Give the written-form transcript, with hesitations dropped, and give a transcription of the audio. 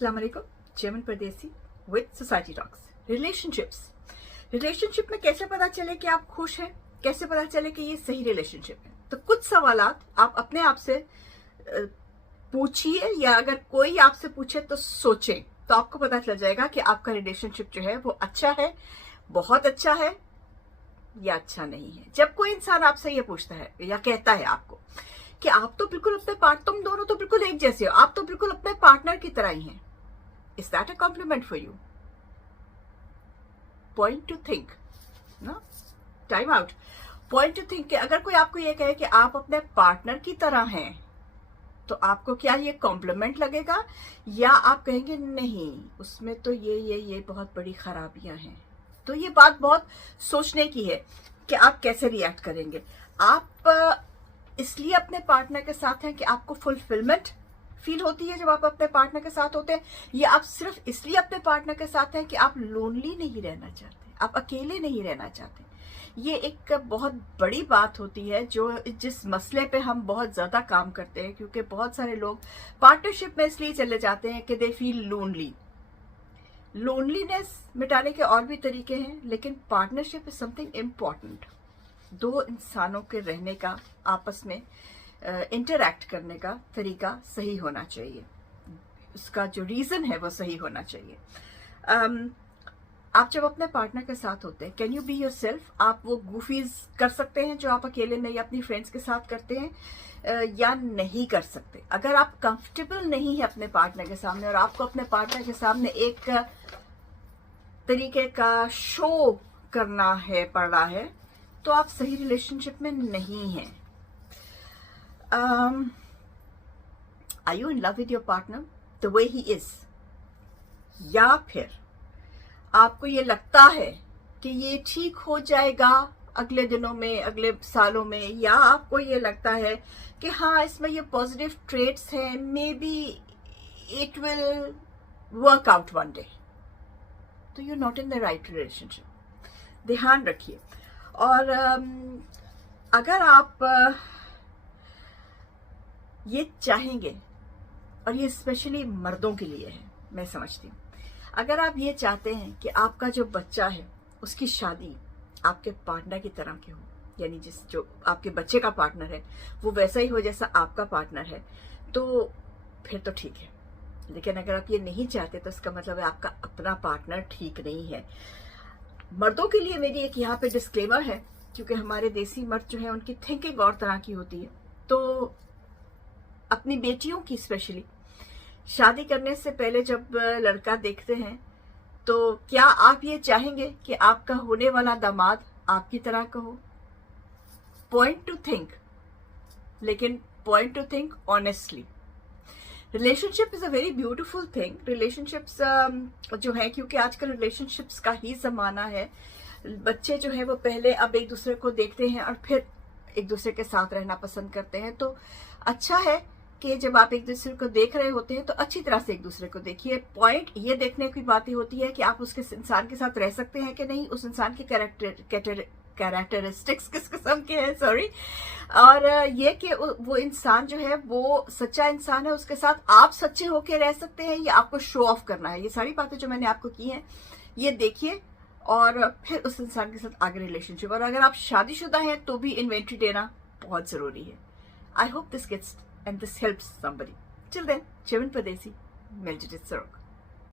अस्सलाम वालेकुम। चेमन परदेसी विद सोसाइटी टॉक्स। रिलेशनशिप में कैसे पता चले कि आप खुश हैं, कैसे पता चले कि ये सही रिलेशनशिप है। तो कुछ सवालात आप अपने आप से पूछिए, या अगर कोई आपसे पूछे तो सोचें, तो आपको पता चल जाएगा कि आपका रिलेशनशिप जो है वो अच्छा है, बहुत अच्छा है या अच्छा नहीं है। जब कोई इंसान आपसे ये पूछता है या कहता है आपको कि आप तो बिल्कुल अपने तुम दोनों तो बिल्कुल एक जैसे हो, आप तो बिल्कुल अपने पार्टनर की तरह ही हैं, is that a compliment for you? Point to think ना, time out. Point to think. अगर कोई आपको ये कहे कि आप अपने पार्टनर की तरह हैं, तो आपको क्या ये कॉम्प्लीमेंट लगेगा, या आप कहेंगे नहीं उसमें तो ये बहुत बड़ी खराबियां हैं? तो ये बात बहुत सोचने की है कि आप कैसे रिएक्ट करेंगे। आप इसलिए अपने पार्टनर के साथ हैं कि आपको फुलफिलमेंट फील होती है जब आप अपने पार्टनर के साथ होते हैं, या आप सिर्फ इसलिए अपने पार्टनर के साथ हैं कि आप लोनली नहीं रहना चाहते, आप अकेले नहीं रहना चाहते? ये एक बहुत बड़ी बात होती है जिस मसले पे हम बहुत ज्यादा काम करते हैं, क्योंकि बहुत सारे लोग पार्टनरशिप में इसलिए चले जाते हैं कि दे फील लोनली। लोनलीनेस मिटाने के और भी तरीके हैं, लेकिन पार्टनरशिप इज समथिंग इम्पॉर्टेंट। दो इंसानों के रहने का, आपस में इंटरैक्ट करने का तरीका सही होना चाहिए, उसका जो रीजन है वो सही होना चाहिए। आप जब अपने पार्टनर के साथ होते हैं, can you be your self? आप वो गूफीज कर सकते हैं जो आप अकेले में या अपनी फ्रेंड्स के साथ करते हैं, या नहीं कर सकते? अगर आप कंफर्टेबल नहीं है अपने पार्टनर के सामने, और आपको अपने पार्टनर के सामने एक तरीके का शो करना है पड़ रहा है, तो आप सही रिलेशनशिप में नहीं हैं। Are you in love with your partner the way he is, या फिर आपको ये लगता है कि ये ठीक हो जाएगा अगले दिनों में, अगले सालों में, या आपको ये लगता है कि हाँ इसमें ये पॉजिटिव ट्रेट्स हैं, maybe it will work out one day, तो you not in the right relationship. ध्यान रखिए। और अगर आप ये चाहेंगे, और ये स्पेशली मर्दों के लिए है, मैं समझती हूँ, अगर आप ये चाहते हैं कि आपका जो बच्चा है उसकी शादी आपके पार्टनर की तरह की हो, यानी जो आपके बच्चे का पार्टनर है वो वैसा ही हो जैसा आपका पार्टनर है, तो फिर तो ठीक है। लेकिन अगर आप ये नहीं चाहते, तो इसका मतलब है आपका अपना पार्टनर ठीक नहीं है। मर्दों के लिए मेरी एक यहाँ पे डिस्क्लेमर है, क्योंकि हमारे देसी मर्द जो है उनकी थिंकिंग और तरह की होती है। तो अपनी बेटियों की स्पेशली शादी करने से पहले जब लड़का देखते हैं, तो क्या आप ये चाहेंगे कि आपका होने वाला दामाद आपकी तरह का हो? पॉइंट टू थिंक, लेकिन point to think honestly. Relationship is a very beautiful thing. Relationships जो है, क्योंकि आजकल रिलेशनशिप्स का ही जमाना है, बच्चे जो है वो पहले अब एक दूसरे को देखते हैं और फिर एक दूसरे के साथ रहना पसंद करते हैं। तो अच्छा है कि जब आप एक दूसरे को देख रहे होते हैं तो अच्छी तरह से एक दूसरे को देखिए। पॉइंट ये देखने की बात ही होती है कि आप उसके इंसान के साथ रह सकते हैं कि नहीं, उस इंसान के कैरेक्टरिस्टिक्स किस किस्म के हैं, सॉरी, और ये कि वो इंसान जो है वो सच्चा इंसान है, उसके साथ आप सच्चे होके रह सकते हैं, या आपको शो ऑफ करना है। ये सारी बातें जो मैंने आपको की हैं, ये देखिए, और फिर उस इंसान के साथ आगे रिलेशनशिप। और अगर आप शादीशुदा हैं तो भी इन्वेंट्री देना बहुत जरूरी है। I hope this gets and this helps somebody. Till then, Chevin Padesi, Meljit Sarok.